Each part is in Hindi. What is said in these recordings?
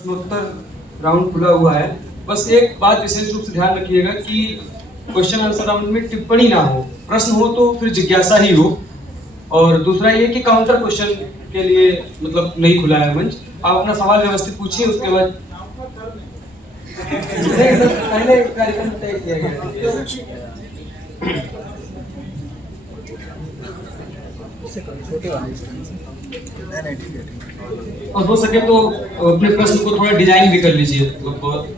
प्रश्नोत्तर राउंड खुला हुआ है। बस एक बात विशेष रूप से ध्यान रखिएगा कि क्वेश्चन आंसर राउंड में टिप्पणी ना हो, प्रश्न हो तो फिर जिज्ञासा ही हो। और दूसरा ये कि काउंटर क्वेश्चन के लिए मतलब नहीं खुला है मंच। आप अपना सवाल व्यवस्थित पूछिए, उसके बाद पहले कार्यक्रम तय किया गया और हो सके तो अपने प्रश्न को थोड़ा डिजाइन भी कर लीजिए, तो बहुत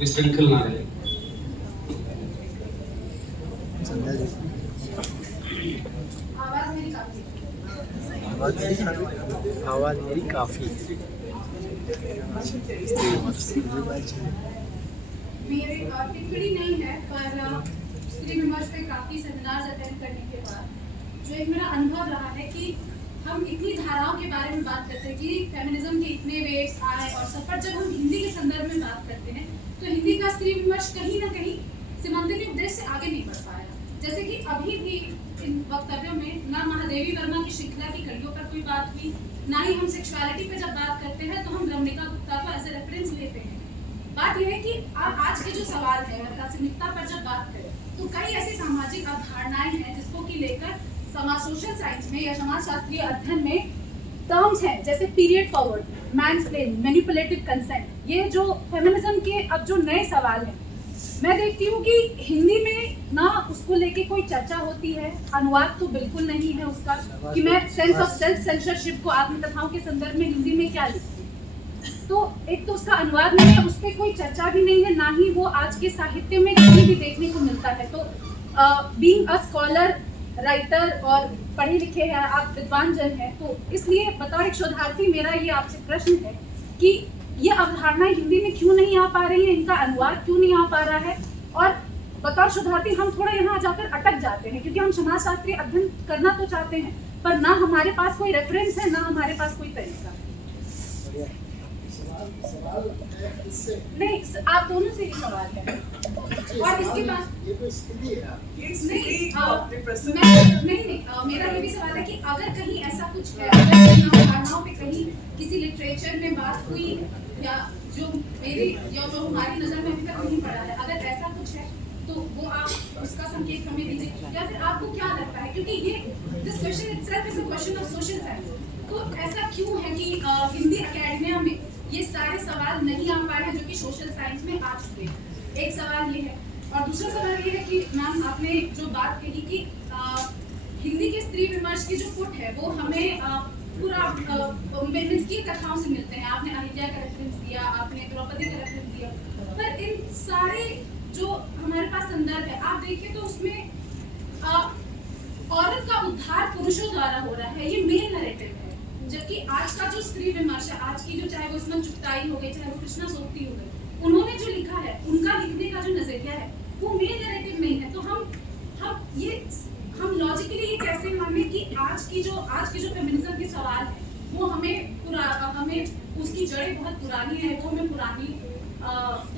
विश्रृंखल ना रहे। आवाज मेरी काफी मेरे टिप्पणी नहीं है, पर स्त्री विमर्श पे काफी सेमिनार्स अटेंड करने के बाद जो एक मेरा अनुभव रहा है कि हम इतनी धाराओं के बारे में बात करते हैं कि फेमिनिज्म के इतने वेव्स आए और सब, पर जब हम हिंदी के संदर्भ में बात करते हैं तो हिंदी का स्त्री विमर्श कहीं ना कहीं सीमांतरीय उद्देश्य से आगे नहीं बढ़ पाया। जैसे कि अभी भी इन वक्तव्यों में ना महादेवी वर्मा की श्रृंखला की कड़ियों पर कोई बात हुई, ना ही हम सेक्सुअलिटी पे जब बात करते हैं तो हम रमणिका गुप्ता को एज ए रेफरेंस लेते हैं। बात यह है कि आज के जो सवाल है प्राथमिकता पर जब बात करें तो कई ऐसी सामाजिक अवधारणाएं हैं जिसको कि लेकर समाज सोशल साइंस में या समाज शास्त्रीय अध्ययन में टर्म्स हैं, जैसे पीरियड फॉरवर्ड, मैंसप्लेन, मैनिपुलेटिव कंसेंट। ये जो फेमिनिज्म के अब जो नए सवाल हैं, मैं देखती हूँ कि हिंदी में ना उसको लेके कोई चर्चा होती है, अनुवाद तो बिल्कुल नहीं है उसका कि मैं सेंस ऑफ सेल्फ सेंसरशिप को आत्मकथाओं के संदर्भ में हिंदी में क्या लिखूं। तो एक तो उसका अनुवाद नहीं है, उस पर कोई चर्चा भी नहीं है, ना ही वो आज के साहित्य में कहीं भी देखने को मिलता है। तो बीइंग अ स्कॉलर, राइटर और पढ़े लिखे हैं आप, विद्वान जन हैं, तो इसलिए बतौर एक शोधार्थी मेरा ये आपसे प्रश्न है कि ये अवधारणाएं हिंदी में क्यों नहीं आ पा रही है, इनका अनुवाद क्यों नहीं आ पा रहा है। और बतौर शोधार्थी हम थोड़ा यहाँ जाकर अटक जाते हैं, क्योंकि हम समाजशास्त्रीय अध्ययन करना तो चाहते हैं, पर ना हमारे पास कोई रेफरेंस है, ना हमारे पास कोई तरीका है। नहीं, आप दोनों से ही सवाल है। और इसके बाद मेरा ये भी सवाल है कि अगर कहीं ऐसा कुछ है, अगर अवधारणाओं पे कहीं किसी लिटरेचर में बात हुई या जो मेरी या जो हमारी नजर में अभी तक नहीं पड़ा है, अगर ऐसा कुछ है तो वो आप उसका संकेत हमें दीजिए, या फिर आपको क्या लगता है, क्योंकि ये this question itself is a question of social science. तो ऐसा क्यों है कि हिंदी एकेडमिया में ये सारे सवाल नहीं आ पाए हैं जो कि सोशल साइंस में आ चुके हैं। एक सवाल ये है, और दूसरा सवाल ये है कि मैम आपने जो बात कही कि हिंदी के स्त्री विमर्श की जो पुट है वो हमें पूरा मिथकीय कथाओं से मिलते हैं। आपने अहिल्या का रेफरेंस दिया, आपने द्रौपदी का रेफरेंस दिया, पर इन सारे जो हमारे पास संदर्भ है आप देखिए तो उसमें औरत का उद्धार पुरुषों द्वारा हो रहा है, ये मेन नैरेटिव है। जबकि आज का जो स्त्री विमर्श है, आज की जो चाहे वो इसमें चुगताई हो गई, चाहे वो कृष्णा सोक्ति हो गई, उन्होंने जो लिखा है, उनका लिखने का जो नजरिया है वो मेन नैरेटिव नहीं है। तो हम लॉजिकली ये कैसे माने कि आज की जो फेमिनिज्म के सवाल है वो हमें उसकी जड़ें बहुत पुरानी है, वो हमें पुरानी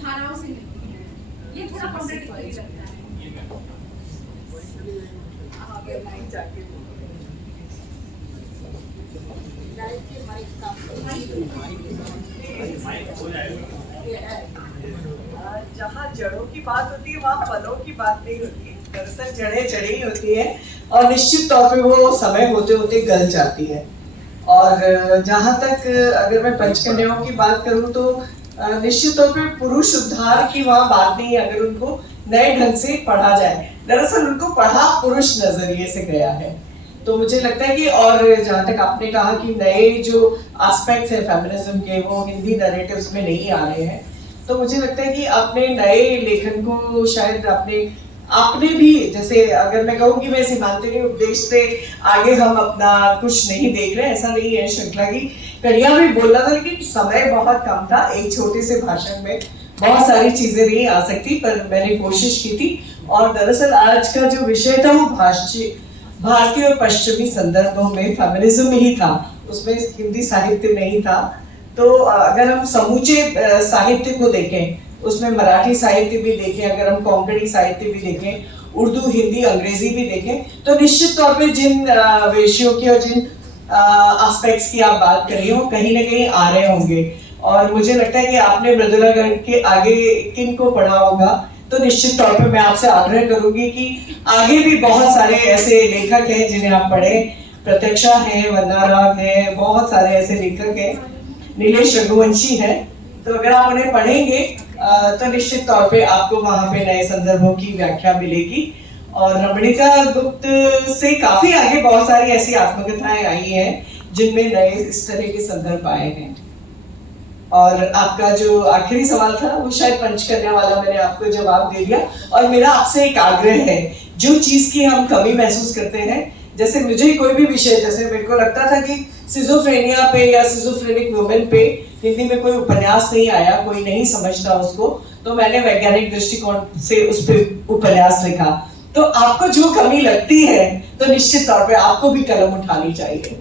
धाराओं से मिलती है। ये थोड़ा कॉन्ट्रडिक्टरी लगता है। जहाँ जड़ों की बात होती है वहाँ फलों की बात नहीं होती है। दरअसल जड़ें जड़ें ही होती है और निश्चित तौर पे वो समय होते होते गल जाती है। और जहाँ तक अगर मैं पंचकन्याओं की बात करूँ तो निश्चित तौर पे पुरुष उद्धार की वहाँ बात नहीं है, अगर उनको नए ढंग से पढ़ा जाए। दरअसल उनको पढ़ा पुरुष नजरिए से गया है। तो मुझे लगता है कि, और जहाँ तक आपने कहा कि नए जो एस्पेक्ट्स हैं फेमिनिज्म के वो हिंदी नैरेटिव्स में नहीं आ रहे हैं, तो मुझे लगता है कि अपने नए लेखन को शायद आपने भी, जैसे अगर मैं कहूँ कि मैं सीमांतरीय उद्देश्य से आगे हम अपना कुछ नहीं देख रहे, ऐसा नहीं है। श्रृंखला की कड़ियाँ भी बोलना था, लेकिन समय बहुत कम था, एक छोटे से भाषण में बहुत सारी चीजें नहीं आ सकती, पर मैंने कोशिश की थी। और दरअसल आज का जो विषय था वो भारतीय और पश्चिमी संदर्भों में फेमिनिज्म ही था, उसमें हिंदी साहित्य नहीं था। तो अगर हम समूचे साहित्य को देखें, उसमें मराठी साहित्य भी देखें, अगर हम कोंकणी साहित्य भी देखें, उर्दू, हिंदी, अंग्रेजी भी देखें, तो निश्चित तौर पे जिन विषयों की और जिन एस्पेक्ट्स की आप बात कर रही हो कहीं ना कहीं आ रहे होंगे। और मुझे लगता है कि आपने मृदुलागढ़ के आगे किन को पढ़ा होगा, तो निश्चित तौर पे मैं आपसे आग्रह करूंगी कि आगे भी बहुत सारे ऐसे लेखक हैं जिन्हें आप पढ़ें। प्रतीक्षा है, वंदना राग है, बहुत सारे ऐसे लेखक हैं, नीलेश रघुवंशी है। तो अगर आप उन्हें पढ़ेंगे तो निश्चित तौर पे आपको वहां पे नए संदर्भों की व्याख्या मिलेगी। और रमणिका गुप्त से काफी आगे बहुत सारी ऐसी आत्मकथाएं आई हैं जिनमें नए इस तरह के संदर्भ आए हैं। और आपका जो आखिरी सवाल था वो शायद पंचकन्या वाला मैंने आपको जवाब दे दिया। और मेरा आपसे एक आग्रह है, जो चीज की हम कमी महसूस करते हैं, जैसे मुझे कोई भी विषय, जैसे मेरे को लगता था कि सिजोफ्रेनिया पे या सिजोफ्रेनिक वुमेन पे हिंदी में कोई उपन्यास नहीं आया, कोई नहीं समझता उसको, तो मैंने वैज्ञानिक दृष्टिकोण से उस पे उपन्यास लिखा। तो आपको जो कमी लगती है तो निश्चित तौर पे आपको भी कलम उठानी चाहिए।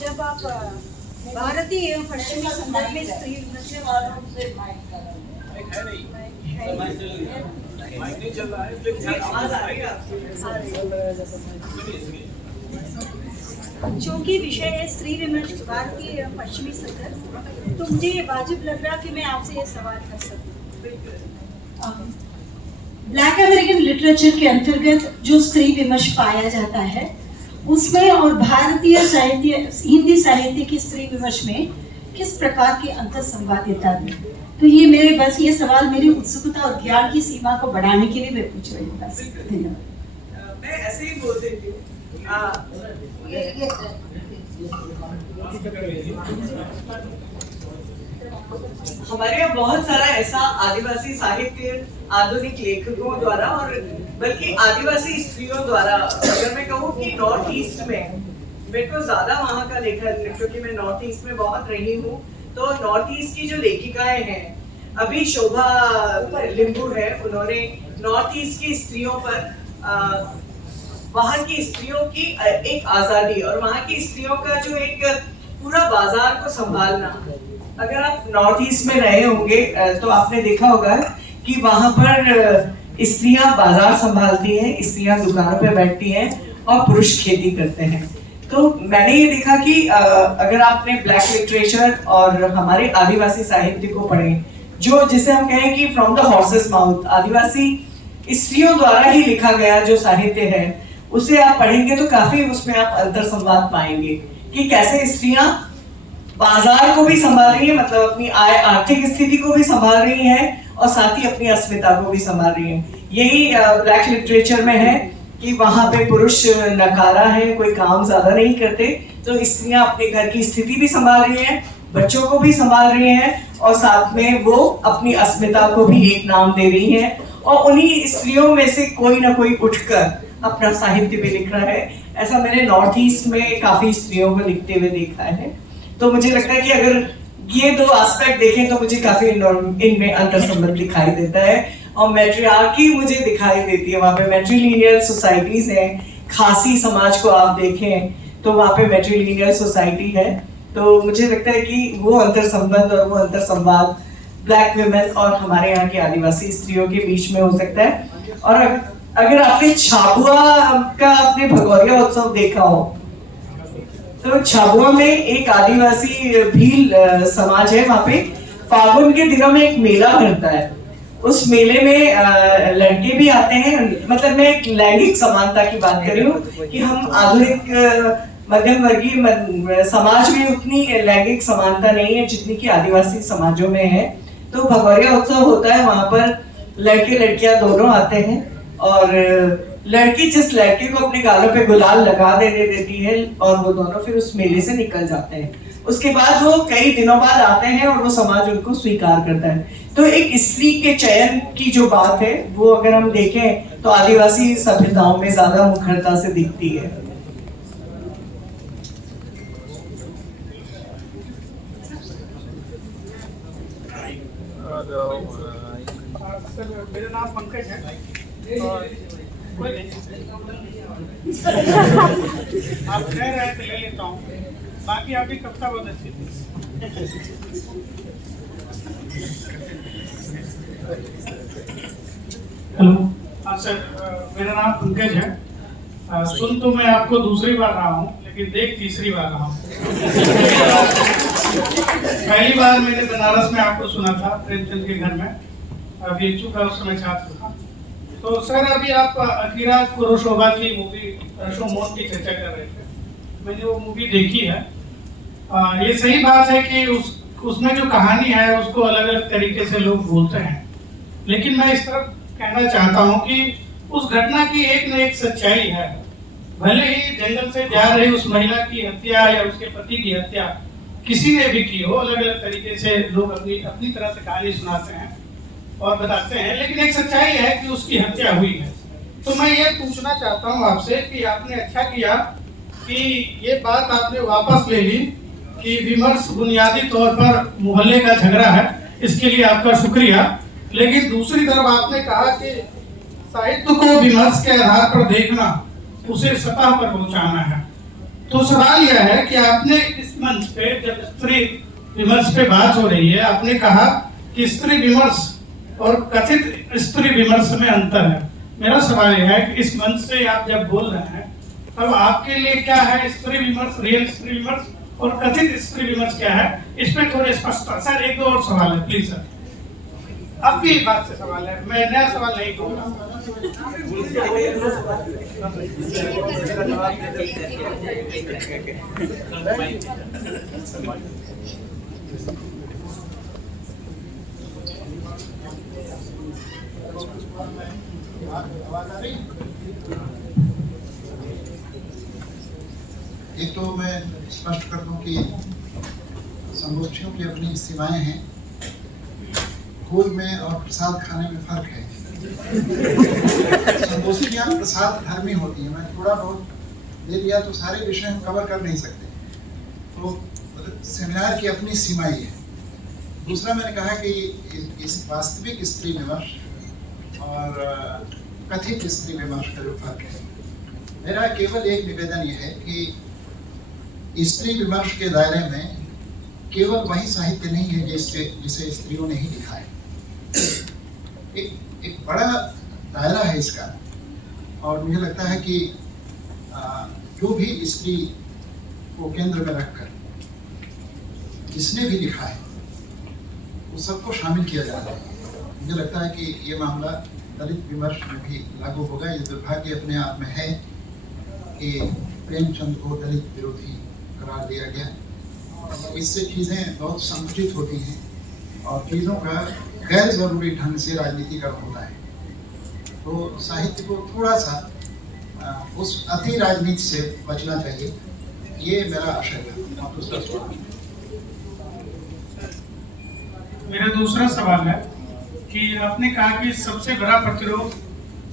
जब आप भारतीय एवं पश्चिमी संदर्भ में स्त्री चूंकि विषय है स्त्री विमर्श भारतीय एवं पश्चिमी संदर्भ, तो मुझे ये वाजिब लग रहा कि मैं आपसे ये सवाल कर सकूं। ब्लैक अमेरिकन लिटरेचर के अंतर्गत जो स्त्री विमर्श पाया जाता है उसमें और भारतीय साहित्य, हिंदी साहित्य की स्त्री विमर्श में किस प्रकार की अंतर संवादिता है? तो ये मेरे बस ये सवाल मेरी उत्सुकता और ज्ञान की सीमा को बढ़ाने के लिए मैं पूछ रही हूँ। धन्यवाद। मैं ऐसे ही बोल देती हूँ। हमारे यहाँ बहुत सारा ऐसा आदिवासी साहित्य आधुनिक लेखकों द्वारा और बल्कि आदिवासी स्त्रियों द्वारा, अगर मैं कहूँ कि नॉर्थ ईस्ट में मेरे को ज्यादा वहाँ का लेखक, क्योंकि मैं नॉर्थ ईस्ट में बहुत रही हूँ, तो नॉर्थ ईस्ट की जो लेखिकाएं हैं, अभी शोभा लिंबू है, उन्होंने नॉर्थ ईस्ट की स्त्रियों पर वहाँ की स्त्रियों की एक आजादी और वहाँ की स्त्रियों का जो एक पूरा बाजार को संभालना, अगर आप नॉर्थ ईस्ट में रहे होंगे तो आपने देखा होगा कि वहाँ पर स्त्रियां बाजार संभालती हैं, स्त्रियां दुकानों पे बैठती हैं और पुरुष खेती करते हैं। तो मैंने ये देखा कि अगर आपने ब्लैक लिटरेचर और हमारे आदिवासी साहित्य को पढ़े, जो जिसे हम कहें कि फ्रॉम द हॉर्सेस माउथ, आदिवासी स्त्रियों द्वारा ही लिखा गया जो साहित्य है, उसे आप पढ़ेंगे तो काफी उसमें आप अंतर संवाद पाएंगे कि कैसे स्त्रियां बाजार को भी संभाल रही है, मतलब अपनी आर्थिक स्थिति को भी संभाल रही है और साथ ही अपनी अस्मिता को भी संभाल रही है। यही ब्लैक लिटरेचर में है कि वहां पे पुरुष नकारा है, कोई काम ज्यादा नहीं करते, तो स्त्रियां अपने घर की स्थिति भी संभाल रही हैं, बच्चों को भी संभाल रही हैं और साथ में वो अपनी अस्मिता को भी एक नाम दे रही हैं। और उन्हीं स्त्रियों में से कोई ना कोई उठकर अपना साहित्य भी लिख रहा है। ऐसा मैंने नॉर्थ ईस्ट में काफी स्त्रियों को लिखते हुए देखा है। तो मुझे लगता है कि अगर ये दो एस्पेक्ट देखें तो मुझे काफी इनमें अंतर संबंध दिखाई देता है। और मैट्रियार्की मुझे दिखाई देती है, वहाँ पे मैट्रिलिनियल सोसाइटीज हैं। खासी समाज को आप देखें तो वहाँ पे मैट्रिलिनियल सोसाइटी है। तो मुझे लगता है कि वो अंतर संबंध और वो अंतर संवाद ब्लैक वुमेन और हमारे यहाँ की आदिवासी स्त्रियों के बीच में हो सकता है। और अगर आपने झाबुआ का आपने भगोरिया उत्सव देखा हो, तो झाबुआ में एक आदिवासी भील समाज है, वहाँ पे फागुन के दिनों में एक मेला भरता है। उस मेले में लड़के भी आते हैं, मतलब मैं एक लैंगिक समानता की बात कर रही हूँ कि हम आधुनिक मध्यम वर्गीय समाज में उतनी लैंगिक समानता नहीं है जितनी कि आदिवासी समाजों में है। तो भगोरिया उत्सव होता है, वहां पर लड़के लड़कियां दोनों आते हैं और लड़की जिस लड़के को अपने गालों पे गुलाल लगा देने देती है और वो दोनों फिर उस मेले से निकल जाते हैं। उसके बाद वो कई दिनों बाद आते हैं और वो समाज उनको स्वीकार करता है। तो एक स्त्री के चयन की जो बात है वो अगर हम देखें तो आदिवासी सभ्यताओं में ज्यादा मुखरता से दिखती है। मेरा नाम पंकज है और आप कह रहे हैं तो ले लेता हूँ। बाकी आपकी कविता बहुत अच्छी थी। हेलो, हाँ सर, मेरा नाम पंकज है। सुन तो मैं आपको दूसरी बार रहा हूँ, लेकिन देख तीसरी बार रहा हूँ। पहली बार मैंने बनारस में आपको सुना था, प्रेमचंद के घर में, अभी इच्छुक का उस समय छात्र था। तो सर, अभी आप अकीरा कुरुशोभा की मूवी रशोमोन की चर्चा कर रहे थे, मैंने वो मूवी देखी है। ये सही बात है कि उसमें जो कहानी है उसको अलग अलग तरीके से लोग बोलते हैं, लेकिन मैं इस तरफ कहना चाहता हूँ कि उस घटना की एक न एक सच्चाई है। भले ही जंगल से जा रही उस महिला की हत्या या उसके पति की हत्या किसी ने भी की हो, अलग अलग तरीके से लोग अपनी अपनी तरह से कहानी सुनाते हैं और बताते हैं, लेकिन एक सच्चाई है कि उसकी हत्या हुई है। तो मैं ये पूछना चाहता हूँ आपसे कि आपने अच्छा किया कि ये बात आपने वापस ले ली कि विमर्श बुनियादी तौर पर मोहल्ले का झगड़ा है, इसके लिए आपका शुक्रिया। लेकिन दूसरी तरफ आपने कहा कि साहित्य को विमर्श के आधार पर देखना, उसे सतह पर पहुंचाना है। तो सवाल यह है कि आपने इस मंच पे, जब स्त्री विमर्श पे बात हो रही है, आपने कहा कि स्त्री विमर्श और कथित स्त्री विमर्श में अंतर है। मेरा सवाल यह है कि इस मंच से आप जब बोल रहे हैं, तब आपके लिए क्या है स्त्री विमर्श, रियल स्त्री विमर्श, और कथित स्त्री विमर्श क्या है? इस पे थोड़े स्पष्टता। सर, एक दो और सवाल है प्लीज सर। आपकी बात से सवाल है, मैं नया सवाल नहीं कहूँगा। एक तो मैं स्पष्ट कर दूं कि संगोष्ठियों की अपनी सीमाएं हैं। भोज में और प्रसाद खाने में फर्क है। संगोष्ठियां प्रसाद धर्मी होती हैं। मैं थोड़ा बहुत दे दिया तो सारे विषय हम कवर कर नहीं सकते, तो सेमिनार की अपनी सीमाएं है। दूसरा, मैंने कहा कि इस वास्तविक स्त्री विमर्श और कथित स्त्री विमर्श का जो फर्क है, मेरा केवल एक निवेदन यह है कि स्त्री विमर्श के दायरे में केवल वही साहित्य नहीं है जिसे स्त्रियों ने ही लिखा है। एक बड़ा दायरा है इसका, और मुझे लगता है कि जो भी स्त्री को केंद्र में रखकर जिसने भी लिखा है उस सबको शामिल किया जाता है। मुझे लगता है कि ये मामला दलित विमर्श में भी लागू होगा। ये दुर्भाग्य अपने आप में है कि प्रेमचंद को दलित विरोधी करार दिया गया। इससे चीज़ें बहुत संकुचित होती हैं और चीज़ों का गैर जरूरी ढंग से राजनीतिकरण होता है। तो साहित्य को थोड़ा सा उस अति राजनीति से बचना चाहिए, ये मेरा आशय है। आप दूसरा सवाल। मेरा दूसरा सवाल है कि आपने कहा कि सबसे बड़ा प्रतिरोध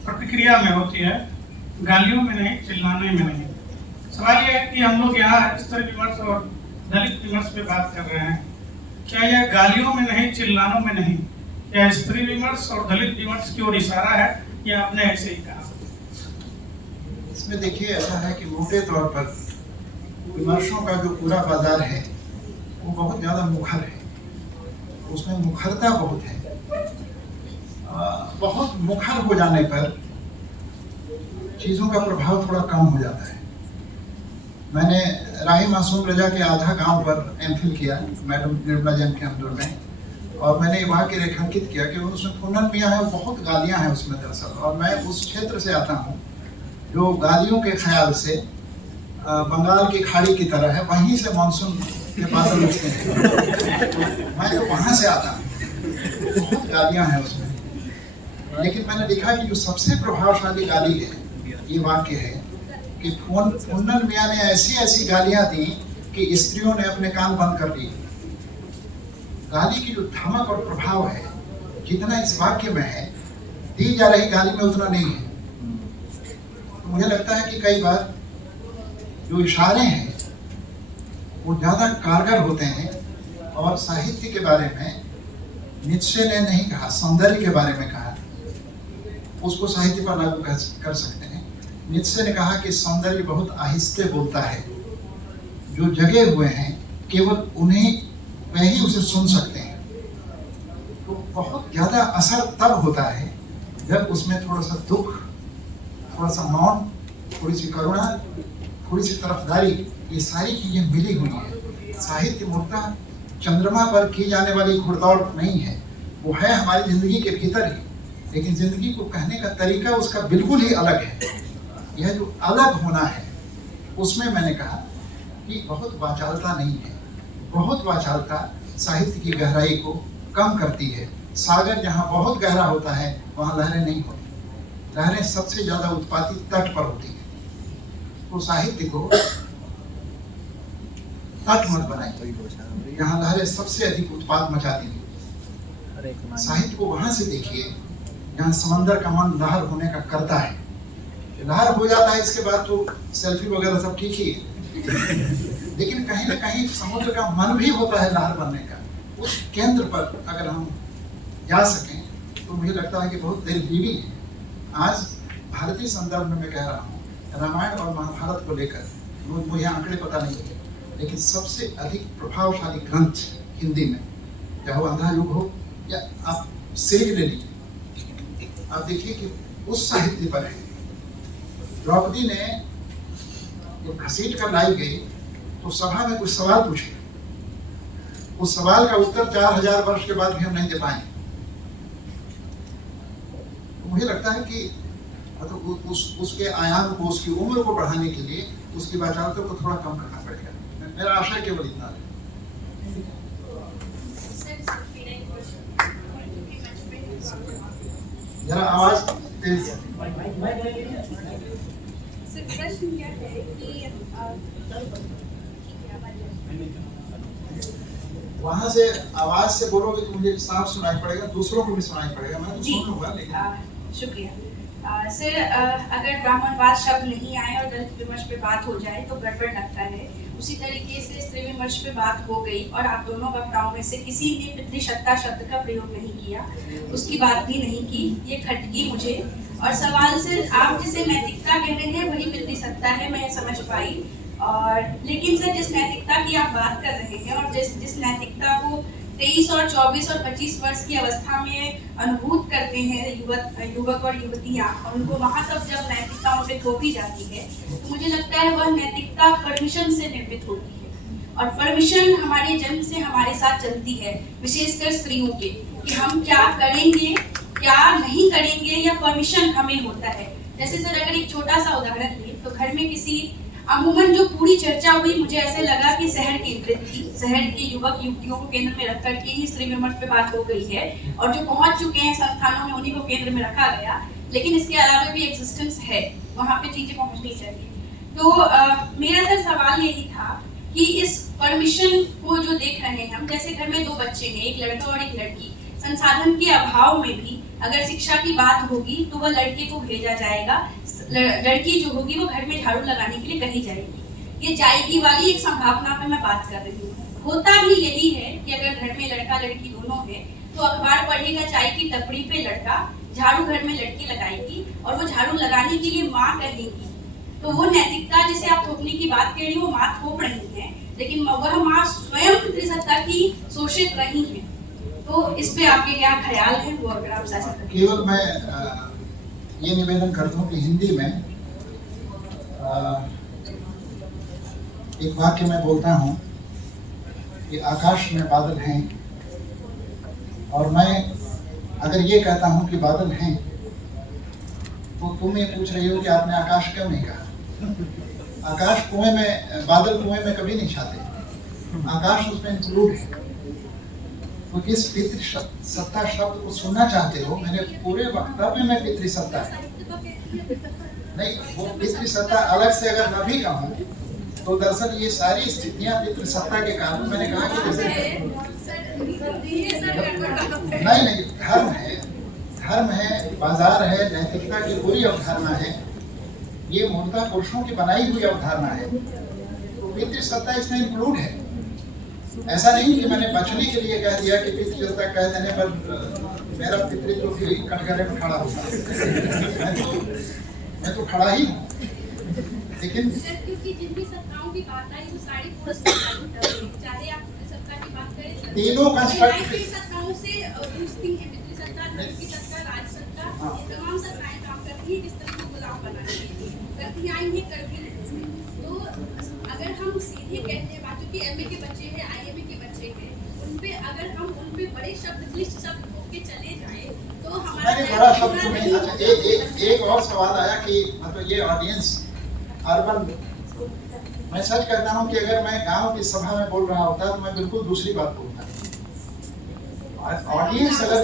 प्रतिक्रिया में होती है, गालियों में नहीं, चिल्लाने में नहीं। सवाल यह है कि हम लोग यहाँ स्त्री विमर्श और दलित विमर्श पे बात कर रहे हैं, क्या यह गालियों में नहीं, चिल्लानों में नहीं, क्या स्त्री विमर्श और दलित विमर्श की ओर इशारा है, या आपने ऐसे ही कहा? इसमें देखिए, ऐसा है कि मोटे तौर पर विमर्शों का जो पूरा बाजार है वो बहुत ज़्यादा मुखर है, उसमें मुखरता बहुत है। बहुत मुखर हो जाने पर चीज़ों का प्रभाव थोड़ा कम हो जाता है। मैंने राही मासूम रजा के आधा गांव पर एमफिल किया मैडम निर्मला जैन के अंदर में, और मैंने वहाँ के रेखांकित किया कि उसमें फूनन मियाँ है, बहुत गालियाँ हैं उसमें दरअसल। और मैं उस क्षेत्र से आता हूँ जो गालियों के ख्याल से बंगाल की खाड़ी की तरह है, वहीं से मानसून के बादल उठते हैं। मैं तो वहाँ से आता हूँ, बहुत गालियाँ हैं उसमें। लेकिन मैंने देखा कि जो सबसे प्रभावशाली गाली है, ये वाक्य है कि फूनन मियाँ ने ऐसी ऐसी गालियाँ दी कि स्त्रियों ने अपने कान बंद कर लिए। गाली की जो धमक और प्रभाव है, जितना इस वाक्य में है, दी जा रही गाली में उतना नहीं है। तो मुझे लगता है कि कई बार जो इशारे हैं वो ज़्यादा कारगर होते हैं। और साहित्य के बारे में नीत्शे ने नहीं कहा, सौंदर्य के बारे में कहा, उसको साहित्य पर लागू कर सकते हैं। नीत्शे ने कहा कि सौंदर्य बहुत आहिस्ते बोलता है, जो जगे हुए हैं केवल उन्हीं में ही उसे सुन सकते हैं। तो बहुत ज्यादा असर तब होता है जब उसमें थोड़ा सा दुख, थोड़ा सा मौन, थोड़ी सी करुणा, थोड़ी सी तरफदारी, ये सारी चीजें मिली हुई हैं। साहित्य मूर्तः चंद्रमा पर की जाने वाली घुड़दौड़ नहीं है, वो है हमारी जिंदगी के भीतर ही, लेकिन जिंदगी को कहने का तरीका उसका बिल्कुल ही अलग है। यह जो अलग होना है उसमें मैंने कहा कि बहुत वाचालता नहीं है। बहुत वाचालता साहित्य की गहराई को कम करती है। सागर जहाँ बहुत गहरा होता है वहाँ लहरें नहीं होती। लहरें सबसे ज्यादा उत्पाती तट पर होती है। तो साहित्य को तट मत बनाइए जहाँ लहरें सबसे अधिक उत्पाद मचाती हैं। साहित्य को वहां से देखिए जहाँ समंदर का मन लहर होने का करता है। लहर हो जाता है इसके बाद तो सेल्फी वगैरह सब ठीक ही है, लेकिन कहीं ना कहीं समुद्र का मन भी होता है लहर बनने का। उस केंद्र पर अगर हम जा सकें तो मुझे लगता है कि बहुत देर जीवी है। आज भारतीय संदर्भ में मैं कह रहा हूँ, रामायण और महाभारत को लेकर मुझे आंकड़े पता नहीं है, लेकिन सबसे अधिक प्रभावशाली ग्रंथ हिंदी में, चाहे वो अंधा युग हो या आप सिरिक ले लीजिए, आप देखिए कि उस साहित्य पर है। द्रौपदी ने जब घसीट कर लाई गई तो सभा में कुछ सवाल पूछे, उस सवाल का उत्तर 4000 वर्ष के बाद भी हम नहीं दे पाएंगे। तो मुझे लगता है कि मतलब उसके आयाम को, उसकी उम्र को बढ़ाने के लिए उसकी वाचालता को थोड़ा कम करना पड़ेगा। मेरा आशा केवल इतना है। जरा आवाज तेज। प्रश्न क्या है कि वहां से आवाज से बोलोगे तो मुझे साफ सुनाई पड़ेगा, दूसरों को भी सुनाई पड़ेगा। मैं तो सुन लूंगा लेकिन शुक्रिया सर। अगर ब्राह्मणवाद शब्द नहीं आए और दलित विमर्श पे बात हो जाए तो गड़बड़ लगता है। उसी तरीके से स्त्री विमर्श पे बात हो गई और आप दोनों वक्ताओं में से किसी ने पितृसत्ता शब्द का प्रयोग नहीं किया, उसकी बात भी नहीं की, ये खटकी मुझे। और सवाल से आप जिसे नैतिकता कह रहे हैं वही पितृसत्ता है, मैं समझ पाई। और लेकिन सर जिस नैतिकता की आप बात कर रहे हैं और जिस नैतिकता को 23 और 24 और 25 वर्ष की अवस्था में अनुभूत करते हैं युवक और युवतियां, और उनको वहां सब जब नैतिकता उन पे थोपी जाती है तो मुझे लगता है वह नैतिकता परमिशन से निर्मित होती है। और परमिशन हमारे जन्म से हमारे साथ चलती है, विशेषकर स्त्रियों के, कि हम क्या करेंगे क्या नहीं करेंगे या परमिशन हमें होता है। जैसे सर अगर एक छोटा सा उदाहरण लें तो घर में किसी अमूमन जो पूरी चर्चा हुई, मुझे ऐसे लगा कि शहर केंद्रित थी, शहर के युवक युवतियों को केंद्र में रख करके ही स्त्री विमर्श पे बात हो गई है, और जो पहुंच चुके हैं संस्थानों में उन्हीं को केंद्र में रखा गया। लेकिन इसके अलावा भी एग्जिस्टेंस है, वहां पे चीजें पहुंचनी चाहिए। तो मेरा सर सवाल यही था कि इस परमिशन को जो देख रहे हैं हम, जैसे घर में 2 बच्चे हैं, एक लड़का और एक लड़की, संसाधन के अभाव में भी अगर शिक्षा की बात होगी तो वह लड़के को भेजा जाएगा, लड़की जो होगी वो घर में झाड़ू लगाने के लिए कही जाएगी। ये जाएगी वाली एक संभावना पे मैं बात कर रही हूँ। होता भी यही है कि अगर घर में लड़का लड़की दोनों है तो अखबार पढ़ेगा चाय की टपरी पे लड़का, झाड़ू घर में लड़की लगाएगी, और वो झाड़ू लगाने के लिए माँ कहेगी। तो वो नैतिकता जिसे आप थोपने की बात कर रही हो, वो माँ थोप रही है, लेकिन वह माँ स्वयं पितृसत्ता की शोषित रही है। तो इस पे आपके क्या ख्याल है, वो अगर आप साझा करें। केवल मैं ये निवेदन करता हूँ कि हिंदी में एक वाक्य मैं बोलता हूँ कि आकाश में बादल हैं, और मैं अगर ये कहता हूँ कि बादल हैं तो तुम ये पूछ रही हो कि आपने आकाश क्यों नहीं कहा। आकाश कुएं में, बादल कुएं में कभी नहीं छाते, आकाश उसमें इंक्लूड है। तो इस पितृसत्ता शब्द को सुनना चाहते हो, मैंने पूरे वक्तव्य में पितृसत्ता है नहीं, वो पितृसत्ता अलग से अगर न भी कहूं तो दरअसल ये सारी स्थितियां पितृसत्ता के कारण, मैंने कहा कि जैसे नहीं, धर्म है, बाजार है, नैतिकता की पूरी अवधारणा है, ये मूलतः पुरुषों की बनाई हुई अवधारणा है। तो पितृसत्ता इसमें इंक्लूड है। ऐसा नहीं कि मैंने बचने के लिए कह दिया कि पितृसत्ता कह देने पर मेरा पितृत्व भी कटघरे में खड़ा होगा। मैं तो खड़ा ही हूँ, लेकिन क्योंकि जिन भी सत्ताओं की बात आई तो सारी पुरुष सत्ता, चाहे आप सत्ता की बात करें, तीनों का सत्ताओं से पूछती है, पितृसत्ता, धर्म की सत्ता, राज सत्ता, ये तमाम सत्ताएं काम करती है किस तरह को गुलाम बनाने के लिए, करती आई हैं, कर भी रही हैं। तो अगर हम सीधे कहते हैं बात, क्योंकि एमए के बच्चे हैं, आईएमए के बच्चे हैं, उनपे अगर हम उनपे बड़े शब्द क्लिष्ट शब्द के चले जाए तो हमारा बड़ा शब्द तो नहीं। अच्छा, एक और सवाल आया कि मतलब ये ऑडियंस अर्बन, मैं सच कहता हूँ कि अगर मैं गांव की सभा में बोल रहा होता तो मैं बिल्कुल दूसरी बात बोलता। ऑडियंस अगर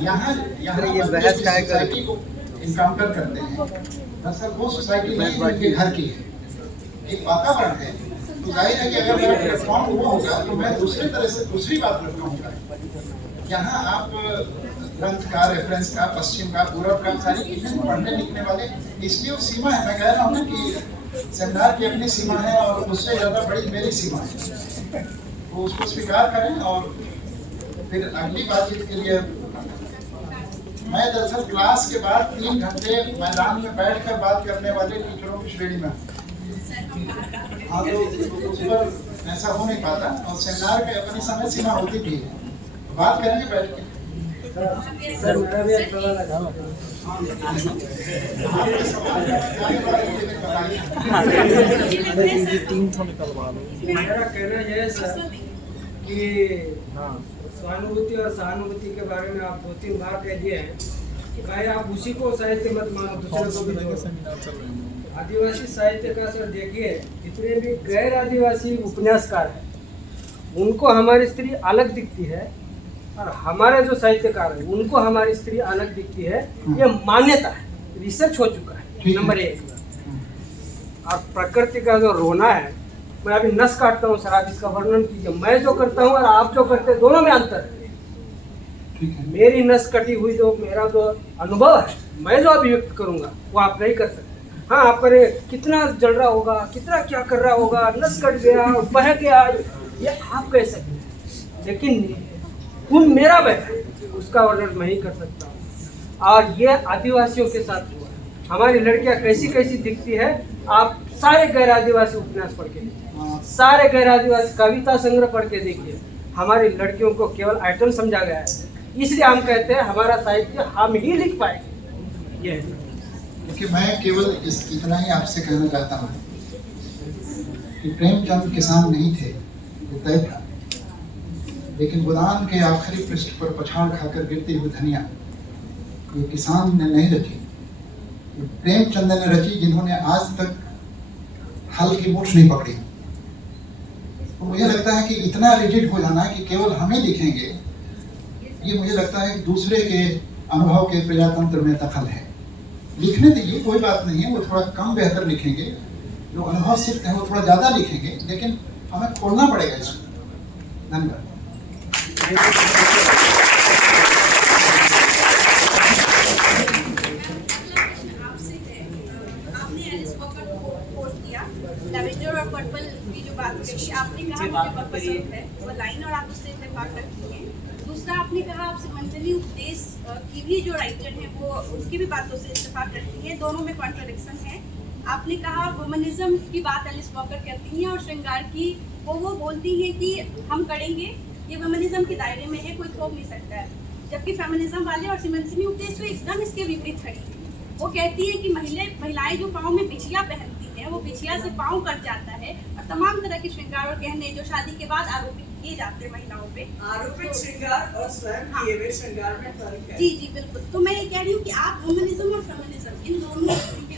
यहाँ ये बहस का सोसाइटी को इनकाउंटर करते हैं, दरअसल वो सोसाइटी नहीं उनके घर की है, एक वातावरण है। तो जाहिर है कि अगर मेरा प्लेटफॉर्म हुआ होगा तो मैं दूसरी तरह से दूसरी बात रखूंगा। यहाँ आप ग्रंथ का, रेफरेंस का, पश्चिम का, पूर्व का, सारी चीजें पढ़ने लिखने वाले, इसलिए वो सीमा है। मैं कह रहा हूँ ना कि सेमिनार की अपनी सीमा है और उससे ज्यादा बड़ी मेरी सीमा है, वो उसको स्वीकार करें। और फिर अगली बातचीत के लिए मैं दरअसल क्लास के बाद 3 घंटे मैदान में बैठकर बात करने वाले टीचरों की श्रेणी में। हाँ, तो उस पर ऐसा हो नहीं पाता और सेमिनार की अपनी समय सीमा होती भी है। बात करेंगे बैठ के। सर मेरा भी एक सवाल है। मेरा कहना यह है सर कि स्वानुभूति और सहानुभूति के बारे में आप 2-3 बार कह दिए हैं कि भाई आप उसी को साहित्य मत मानो, दूसरे को भी जोड़ो। आदिवासी साहित्य का सर देखिए, जितने भी गैर आदिवासी उपन्यासकार हैं उनको हमारी स्त्री अलग दिखती है और हमारे जो साहित्यकार हैं उनको हमारी स्त्री अलग दिखती है। ये मान्यता है, रिसर्च हो चुका है। नंबर 1। और प्रकृति का जो रोना है, मैं अभी नस काटता हूँ सर, आप इसका वर्णन कीजिए। मैं जो करता हूँ और आप जो करते हैं दोनों में अंतर है। मेरी नस कटी हुई जो मेरा जो अनुभव है, मैं जो अभिव्यक्त करूँगा वो आप नहीं कर सकते। हाँ, आप करे कितना जल रहा होगा, कितना क्या कर रहा होगा, नस कट गया, बह गया, ये आप कह सकते हैं, लेकिन खून मेरा बह उसका वर्णन मैं ही कर सकता हूँ। और ये आदिवासियों के साथ हुआ। हमारी लड़कियाँ कैसी कैसी दिखती है, आप सारे गैर आदिवासी उपन्यास पढ़ के देखिए, सारे गैर आदिवासी कविता संग्रह पढ़ के देखिए। हमारी लड़कियों को केवल आइटम समझा गया है, इसलिए हम कहते हैं हमारा साहित्य हम ही लिख पाएंगे। ये क्योंकि मैं केवल इतना ही आपसे कहना चाहता हूँ कि प्रेमचंद किसान नहीं थे, वो तय था, लेकिन गोदान के आखिरी पृष्ठ पर पछाड़ खाकर गिरती हुई धनिया ये किसान ने नहीं रची, प्रेमचंद ने रची, जिन्होंने आज तक हल की मूठ नहीं पकड़ी। तो मुझे लगता है कि इतना रिजिड हो जाना कि केवल हम ही लिखेंगे, ये मुझे लगता है कि दूसरे के अनुभव के प्रजातंत्र में दखल है। लिखने दीजिए, कोई बात नहीं है, वो थोड़ा कम बेहतर लिखेंगे, जो अनुभव सिद्ध है वो थोड़ा ज़्यादा लिखेंगे, लेकिन हमें खोलना पड़ेगा इसको। धन्यवाद। लैवेंडर और पर्पल की जो बात कही आपने कहा मुझे बहुत पसंद है वो लाइन और आप उससे इत्तेफाक रखती हैं। दूसरा आपने कहा आप सीमांचली उपदेश की भी जो राइटर हैं वो उसकी भी बातों से इत्तेफाक रखती हैं, दोनों में कॉन्ट्रडिक्शन है। आपने कहा वुमनिज्म की बात एलिस वॉकर करती हैं और श्रृंगार की वो बोलती हैं कि हम करेंगे, ये वुमनिज्म के दायरे में है, कोई थोप नहीं सकता है। जबकि फेमिनिज्म वाले और सीमांचली उपदेश तो एकदम इसके विपरीत खड़ी है। वो कहती है कि महिलाएं जो पाँव में बिछिया पहनती हैं वो बिछिया से पाँव कट जाता है और तमाम तरह के श्रृंगार और गहने जो शादी के बाद आरोपित किए जाते हैं महिलाओं पे। आरोपित श्रृंगार और स्वयं किए हुए श्रृंगार में फर्क है। जी बिल्कुल। तो मैं ये कह रही हूँ कि आप वुमनिज्म और फेमिनिज्म इन दोनों मैं आपकी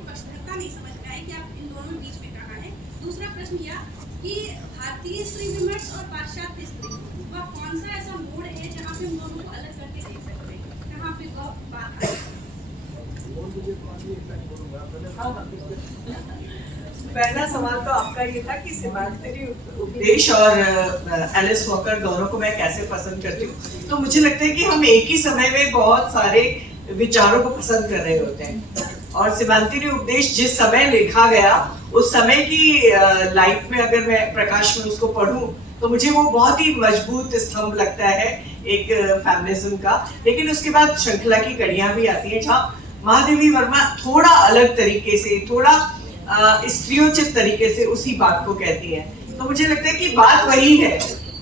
स्पष्टता नहीं समझ में आई कि आप इन दोनों बीच में कहाँ है। दूसरा प्रश्न यह कि भारतीय स्त्री विमर्श और पाश्चात्य स्त्री वह कौन सा ऐसा मोड़ है जहाँ पे हम दोनों को अलग करके देख सकते हैं, कहाँ पे वह बात है? पहला सवाल तो आपका ये था कि सीमांचली उपदेश और एलिस वॉकर दोनों को मैं कैसे पसंद करती हूँ। तो मुझे लगता है कि हम एक ही समय में बहुत सारे विचारों को पसंद कर रहे होते हैं और सीमांचली उपदेश जिस समय लिखा गया उस समय की लाइट में अगर मैं प्रकाश में उसको पढ़ूं तो मुझे वो बहुत ही मजबूत स्तंभ लगता है एक फेमिनिज्म का। लेकिन उसके बाद श्रृंखला की कड़ियां भी आती हैं जहाँ महादेवी वर्मा थोड़ा अलग तरीके से, थोड़ा स्त्रियोचित तरीके से उसी बात को कहती है। तो मुझे लगता है कि बात वही है,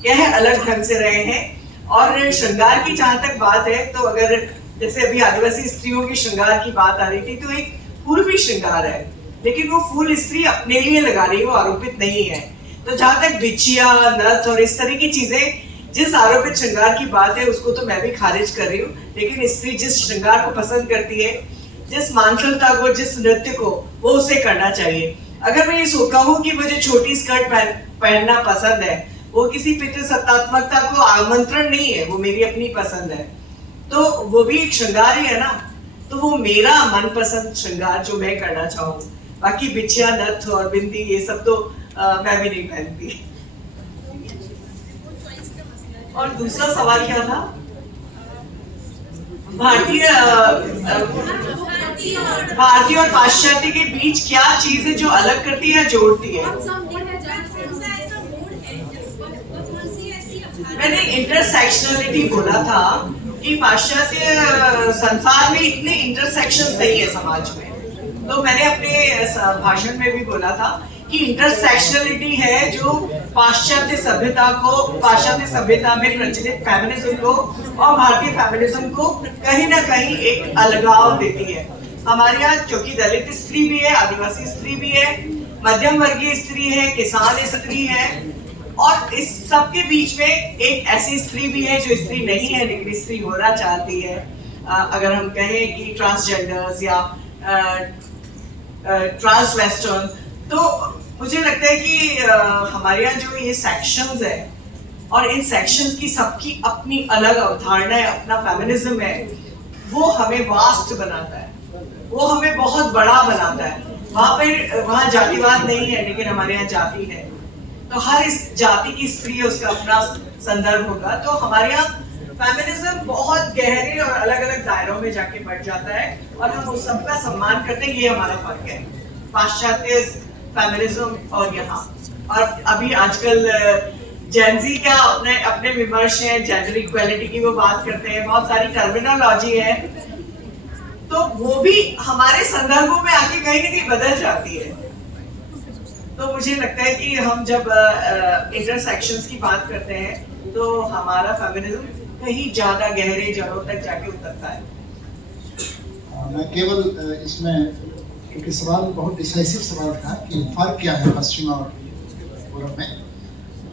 यह अलग ढंग से रहे हैं। और श्रृंगार की जहां तक बात है, तो अगर जैसे अभी आदिवासी स्त्रियों की श्रृंगार की बात आ रही थी, तो एक फूल भी श्रृंगार है, लेकिन वो फूल स्त्री अपने लिए लगा रही है, वो आरोपित नहीं है। तो जहां तक बिछिया, नथ और इस तरह की चीजें, जिस आरोपित श्रृंगार की बात है उसको तो मैं भी खारिज कर रही हूँ, लेकिन स्त्री जिस श्रृंगार को पसंद करती है, जिस मानसिकता को, जिस नृत्य को, वो उसे करना चाहिए। अगर मैं ये कहूँ कि मुझे छोटी स्कर्ट पहनना पसंद है, वो किसी पितृसत्तात्मकता को आमंत्रण नहीं है, वो मेरी अपनी पसंद है, तो वो भी एक श्रृंगार ही है ना। तो वो मेरा मनपसंद श्रृंगार जो मैं करना चाहूँ। बाकी बिछिया, नथ और बिंदी ये सब तो मैं भी नहीं पहनती। और दूसरा सवाल क्या था? भारतीय और पाश्चात्य के बीच क्या चीज है जो अलग करती है, जोड़ती है? मैंने इंटरसेक्शनलिटी बोला था कि पाश्चात्य संसार में इतने इंटरसेक्शंस नहीं है समाज में। तो मैंने अपने भाषण में भी बोला था कि इंटरसेक्शनलिटी है जो पाश्चात्य सभ्यता में प्रचलित फेमिनिज्म को और भारतीय फेमिनिज्म को कहीं ना कहीं एक अलगाव देती है। हमारे यहाँ क्योंकि दलित स्त्री भी है, आदिवासी स्त्री भी है, मध्यम वर्गीय स्त्री है, किसान स्त्री है, और इस सब के बीच में एक ऐसी स्त्री भी है जो स्त्री नहीं है लेकिन स्त्री होना चाहती है। अगर हम कहें कि ट्रांसजेंडर्स या ट्रांसवेस्टर्न, तो मुझे लगता है कि हमारे यहाँ जो ये सेक्शंस है, और इन सेक्शंस की सबकी अपनी अलग अवधारणा है, अपना फेमिनिज्म है, वो हमें वास्ट बनाता है, वो हमें बहुत बड़ा बनाता है। वहाँ जातिवाद नहीं है, लेकिन हमारे यहाँ जाति है। तो हर इस जाति की स्त्री उसका अपना संदर्भ होगा। तो हमारे यहाँ फेमिनिज्म बहुत गहरे और अलग अलग दायरों में जाके बढ़ जाता है, और हम उस सबका सम्मान करते हैं। ये हमारा फर्क है, पाश्चात्य फेमिनिज्म और यहाँ। और अभी आजकल जेनजी का अपने विमर्श है, जेंडर इक्वालिटी की वो बात करते हैं, बहुत सारी टर्मिनोलॉजी है, तो वो भी हमारे संदर्भों में आके कहीं ना कहीं बदल जाती है। तो मुझे लगता है कि हम जब इंटरसेक्शंस की बात करते हैं तो हमारा फेमिनिज्म कहीं ज्यादा गहरे जड़ों तक जाके उतरता है। मैं केवल इसमें, क्योंकि सवाल बहुत डिसाइसिव सवाल था कि फर्क क्या है पश्चिम और पूर्व में,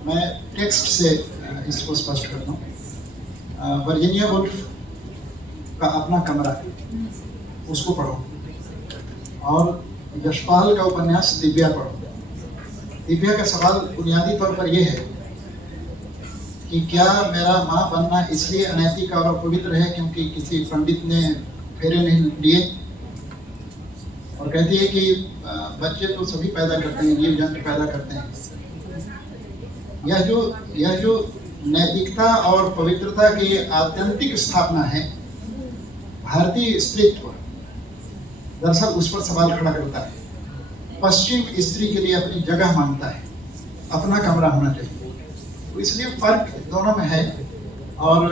मैं टेक्स्ट से इसको स्पष्ट कर दूं। वर्जीनिया वुल्फ का अपना कमरा, उसको पढ़ो, और यशपाल का उपन्यास दिव्या पढ़ो। दिव्या का सवाल बुनियादी तौर पर यह है कि क्या मेरा माँ बनना इसलिए अनैतिक और अपवित्र है क्योंकि किसी पंडित ने फेरे नहीं लिए, और कहती है कि बच्चे तो सभी पैदा करते हैं, जीव जंतु पैदा करते हैं। यह जो नैतिकता और पवित्रता की आत्यंतिक स्थापना है, भारतीय स्त्रीत्व दरअसल उस पर सवाल खड़ा करता है। पश्चिम स्त्री के लिए अपनी जगह मांगता है, अपना कमरा होना चाहिए, तो इसलिए फर्क दोनों में है। और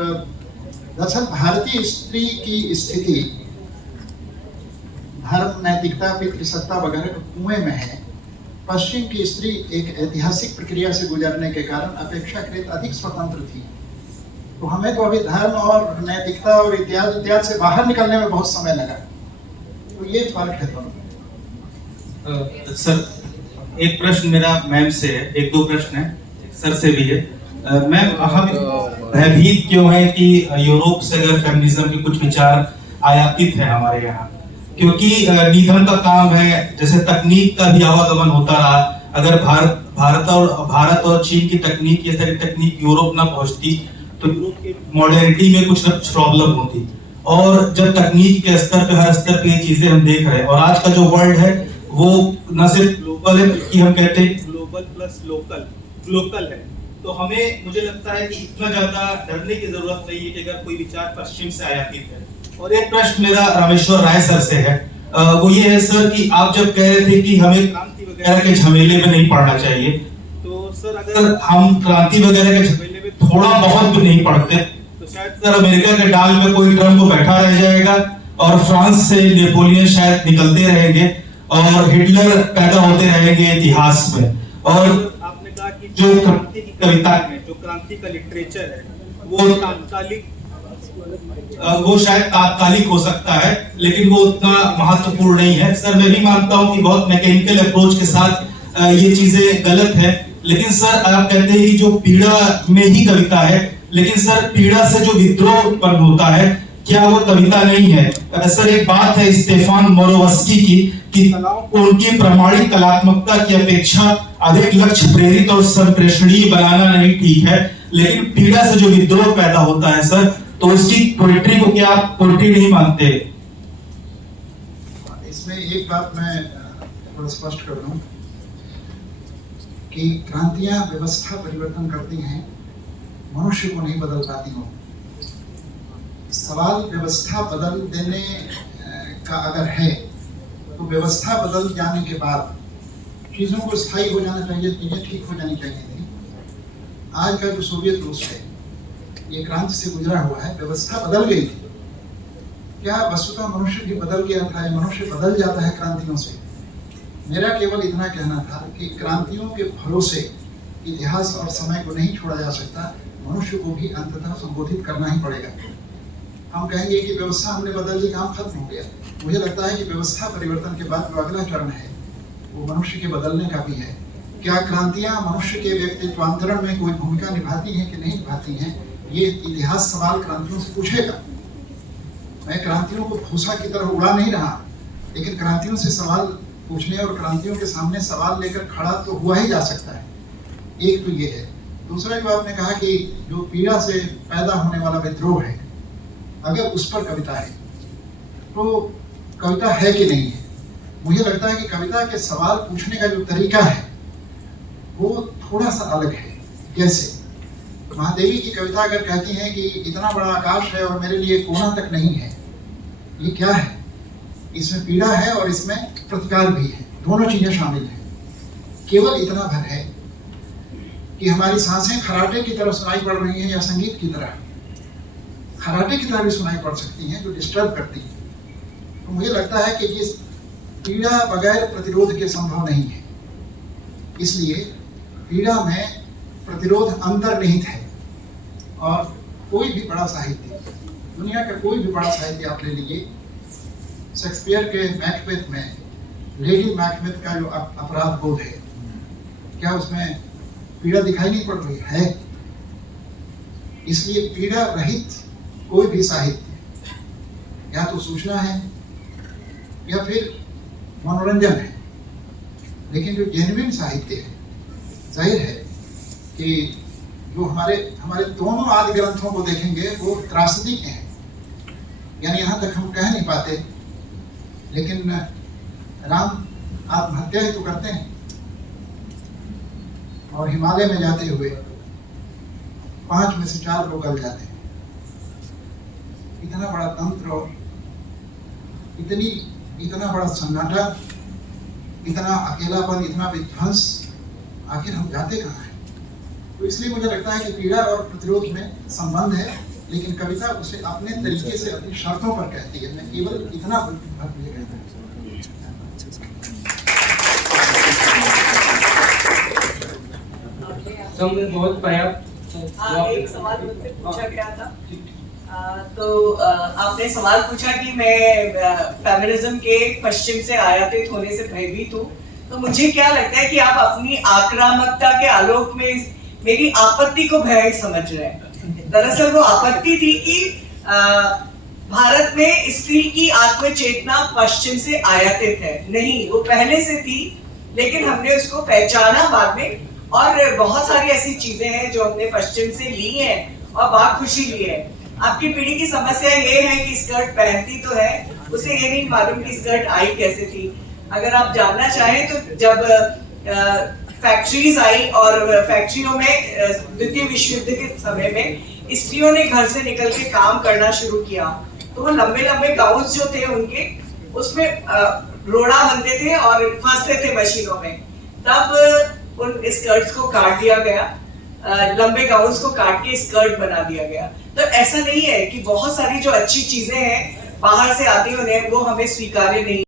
दरअसल भारतीय स्त्री की स्थिति धर्म, नैतिकता, पितृसत्ता वगैरह के कुएं में है। पश्चिम की स्त्री एक ऐतिहासिक प्रक्रिया से गुजरने के कारण अपेक्षाकृत अधिक स्वतंत्र थी, तो हमें तो अभी धर्म और नैतिकता और इत्यादि से बाहर निकलने में बहुत समय लगा। तो ये फर्क है दोनों। सर, एक प्रश्न मेरा मैम से है, एक दो प्रश्न है, सर से भी है। मैम, हम भयभीत क्यों है कि यूरोप से अगर फेमिनिज्म के कुछ विचार आयातित है हमारे यहाँ? क्योंकि निधन का काम है, जैसे तकनीक का भी आवागमन होता रहा। अगर भारत और चीन की तकनीक, ये सारी तकनीक यूरोप ना पहुंचती तो यूरोप की मॉडर्निटी में कुछ प्रॉब्लम होती। और जब तकनीक के स्तर पे, हर स्तर पे ये चीजें हम देख रहे हैं, और आज का जो वर्ल्ड है वो न सिर्फ ग्लोबल है, कि हम कहते हैं ग्लोबल प्लस लोकल है। तो हमें, मुझे लगता है कि इतना ज्यादा डरने की जरूरत नहीं है कि अगर कोई विचार पश्चिम से आयातित है। और एक प्रश्न मेरा रामेश्वर राय सर से है, वो ये है सर कि आप जब कह रहे थे कि हमें क्रांति वगैरह के झमेले में नहीं पड़ना चाहिए, तो सर अगर हम क्रांति वगैरह के झमेले में थोड़ा बहुत भी नहीं पड़ते तो शायद सर अमेरिका के डाल में कोई ट्रम्प बैठा रह जाएगा और फ्रांस से नेपोलियन शायद निकलते रहेंगे और हिटलर पैदा होते रहेंगे इतिहास में। और आपने कहा कि जो क्रांति की कविता है, जो क्रांति का लिटरेचर है, वो शायद तात्कालिक हो सकता है, लेकिन वो उतना महत्वपूर्ण नहीं है। सर मैं भी मानता हूँ कि बहुत मैकेनिकल अप्रोच के साथ ये चीजें गलत है, लेकिन सर आप कहते हैं कि जो पीड़ा में ही कविता है, लेकिन सर पीड़ा से जो विद्रोह उत्पन्न होता है क्या वो कविता नहीं है? सर एक बात है स्टेफान मोरोवस्की की कि उनकी प्रामाणिक कलात्मकता की अपेक्षा अधिक लक्ष्य प्रेरित और संप्रेषणीय बनाना नहीं ठीक है, लेकिन पीड़ा से जो विद्रोह पैदा होता है सर, तो उसकी पोइट्री को क्या आप पोइट्री नहीं मानते? इसमें एक बात मैं थोड़ा स्पष्ट कर दूं कि क्रांतियां व्यवस्था परिवर्तन करती हैं, मनुष्य को नहीं बदल पाती हो। सवाल व्यवस्था बदल देने का अगर है तो व्यवस्था बदल जाने के बाद चीजों को स्थायी हो जाना चाहिए, चीजें ठीक हो जानी चाहिए थी। आज का जो सोवियत रूस है ये क्रांति से गुजरा हुआ है, व्यवस्था बदल गई थी। क्या वस्तुतः मनुष्य भी बदल गया था? मनुष्य बदल जाता है क्रांतियों से। मेरा केवल इतना कहना था कि क्रांतियों के भरोसे इतिहास और समय को नहीं छोड़ा जा सकता, मनुष्य को भी अंततः संबोधित करना ही पड़ेगा। हम कहेंगे कि व्यवस्था हमने बदल दी, काम खत्म हो गया। मुझे लगता है कि व्यवस्था परिवर्तन के बाद जो अगला चरण है वो मनुष्य के बदलने का भी है। क्या क्रांतियां मनुष्य के व्यक्तित्वांतरण में कोई भूमिका निभाती हैं कि नहीं निभाती हैं, ये इतिहास सवाल क्रांतियों से पूछेगा। मैं क्रांतियों को भूसा की तरह उड़ा नहीं रहा, लेकिन क्रांतियों से सवाल पूछने और क्रांतियों के सामने सवाल लेकर खड़ा तो हुआ ही जा सकता है। एक तो ये है। दूसरा जो आपने कहा कि जो पीड़ा से पैदा होने वाला विद्रोह है, अगर उस पर कविता है तो कविता है कि नहीं है? मुझे लगता है कि कविता के सवाल पूछने का जो तरीका है वो थोड़ा सा अलग है। जैसे महादेवी की कविता अगर कहती है कि इतना बड़ा आकाश है और मेरे लिए कोना तक नहीं है, ये क्या है? इसमें पीड़ा है और इसमें प्रतिकार भी है, दोनों चीजें शामिल हैं। केवल इतना भर है कि हमारी सांसें खराटे की तरह सुनाई पड़ रही हैं या संगीत की तरह। खराटे की तरह भी सुनाई पड़ सकती हैं जो डिस्टर्ब करती है। तो मुझे लगता है कि जिस पीड़ा बगैर प्रतिरोध के संभव नहीं है, इसलिए पीड़ा में प्रतिरोध अंतर्निहित है। और कोई भी बड़ा साहित्य, दुनिया का कोई भी बड़ा साहित्य आप ले लीजिए, शेक्सपियर के मैकबेथ में लेडी मैकबेथ का जो अपराध बोध है, क्या उसमें पीड़ा दिखाई नहीं पड़ रही है? इसलिए पीड़ा रहित कोई भी साहित्य या तो सूचना है या फिर मनोरंजन है, लेकिन जो जेन्युइन साहित्य है, जाहिर है कि जो हमारे दोनों आदि ग्रंथों को देखेंगे वो त्रासदी के हैं। यानी यहाँ तक हम कह नहीं पाते, लेकिन राम आत्महत्या ही तो करते हैं और हिमालय में जाते हुए 5 में से 4 लोग गल जाते हैं। इतना बड़ा तंत्र और इतना बड़ा सन्नाटा, इतना अकेलापन, इतना विध्वंस, आखिर हम जाते कहाँ हैं? तो इसलिए मुझे लगता है कि पीड़ा और प्रतिरोध में संबंध है, लेकिन कविता उसे अपने तरीके से अपनी शर्तों पर कहती है। मैं केवल इतना कहता हूँ। बहुत पर्याप्त। एक सवाल मुझसे पूछा गया था, तो आपने सवाल पूछा कि मैं फेमिनिज्म के पश्चिम से आयातित होने से भयभीत हूँ। तो मुझे क्या लगता है कि आप अपनी आक्रामकता के आलोक में मेरी आपत्ति को भय समझ रहे हैं। दरअसल वो आपत्ति थी कि भारत में स्त्री की आत्मचेतना पश्चिम से आयातित है। नहीं, वो पहले से थी, लेकिन हमने उसको पहचाना बाद में। और बहुत सारी ऐसी चीजें हैं जो हमने पश्चिम से ली हैं और बात खुशी ली है। आपकी पीढ़ी की समस्या ये है कि स्कर्ट पहनती तो है, उसे ये नहीं मालूम कि स्कर्ट आई कैसे थी। अगर आप जानना चाहें तो जब फैक्ट्रीज आई और फैक्ट्रियों में द्वितीय विश्व युद्ध के समय में स्त्रियों ने घर से निकल के काम करना शुरू किया, तो वो लंबे लंबे गाउन्स जो थे उनके, उसमें रोड़ा बनते थे और फंसते थे मशीनों में। तब उन स्कर्ट्स को काट दिया गया, लंबे गाउन्स को काट के स्कर्ट बना दिया गया। तो ऐसा नहीं है कि बहुत सारी जो अच्छी चीजें हैं बाहर से आते हैं उन्हें वो हमें स्वीकार्य नहीं